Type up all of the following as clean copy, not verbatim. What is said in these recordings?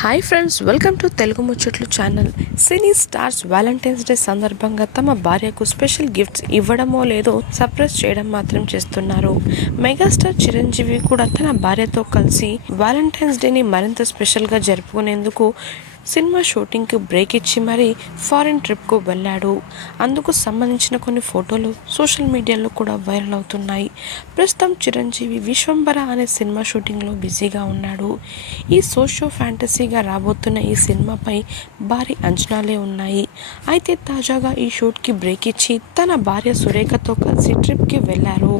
Hi friends, welcome to Telugu ముచ్చట్లు channel. Cine stars Valentine's day సందర్భంగా తమ భార్యకు స్పెషల్ గిఫ్ట్స్ ఇవ్వడమో లేదో సర్ప్రైజ్ చేయడం మాత్రం చేస్తున్నారు. మెగాస్టార్ చిరంజీవి కూడా తన భార్యతో కలిసి వ్యాలంటైన్స్ డేని మరింత స్పెషల్గా జరుపుకునేందుకు సినిమా షూటింగ్కి బ్రేక్ ఇచ్చి మరీ ఫారిన్ ట్రిప్కు వెళ్ళాడు. అందుకు సంబంధించిన కొన్ని ఫోటోలు సోషల్ మీడియాలో కూడా వైరల్ అవుతున్నాయి. ప్రస్తుతం చిరంజీవి విశ్వంబర అనే సినిమా షూటింగ్లో బిజీగా ఉన్నాడు. ఈ సోషో ఫ్యాంటసీగా రాబోతున్న ఈ సినిమాపై భారీ అంచనాలే ఉన్నాయి. అయితే తాజాగా ఈ షూట్కి బ్రేక్ ఇచ్చి తన భార్య సురేఖతో కలిసి ట్రిప్కి వెళ్లారు.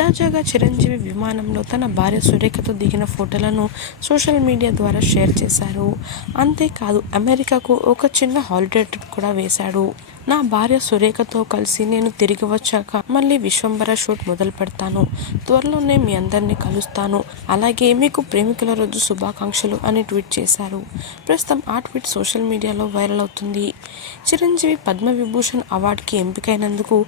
తాజాగా చిరంజీవి విమానంలో తన భార్య సురేఖతో దిగిన ఫోటోలను సోషల్ మీడియా ద్వారా షేర్ చేశారు. అంతేకాదు అమెరికాకు ఒక చిన్న హాలిడే ట్రిప్ కూడా వేశాడు. నా భార్య సురేఖతో కలిసి నేను తిరిగి వచ్చాక మళ్ళీ విశ్వంబర షూట్ మొదలు పెడతాను. త్వరలోనే మీ అందరినీ కలుస్తాను. అలాగే మీకు ప్రేమికుల రోజు శుభాకాంక్షలు అని ట్వీట్ చేశారు. ప్రస్తుతం ఆ ట్వీట్ సోషల్ మీడియాలో వైరల్ అవుతుంది. చిరంజీవి పద్మవిభూషణ్ అవార్డుకి ఎంపికైనందుకు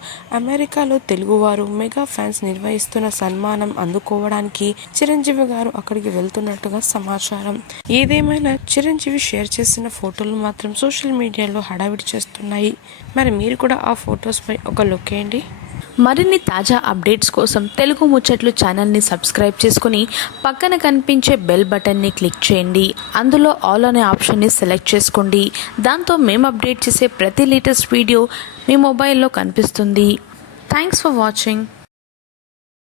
అమెరికాలో తెలుగువారు మెగా ఫ్యాన్స్ నిర్వహిస్తున్న సన్మానం అందుకోవడానికి చిరంజీవి గారు అక్కడికి వెళ్తున్నట్టుగా సమాచారం. ఏదేమైనా చిరంజీవి షేర్ చేసిన ఫోటోలు మాత్రం సోషల్ మీడియాలో హడావిడి చేస్తున్నాయి. మరి మీరు కూడా ఆ ఫొటోస్పై ఒక లుక్ వేయండి. మరిన్ని తాజా అప్డేట్స్ కోసం తెలుగు ముచ్చట్లు ఛానల్ని సబ్స్క్రైబ్ చేసుకుని పక్కన కనిపించే బెల్ బటన్ని క్లిక్ చేయండి. అందులో ఆల్ అనే ఆప్షన్ని సెలెక్ట్ చేసుకోండి. దాంతో మేము అప్డేట్ చేసే ప్రతి లేటెస్ట్ వీడియో మీ మొబైల్లో కనిపిస్తుంది. Thanks for watching.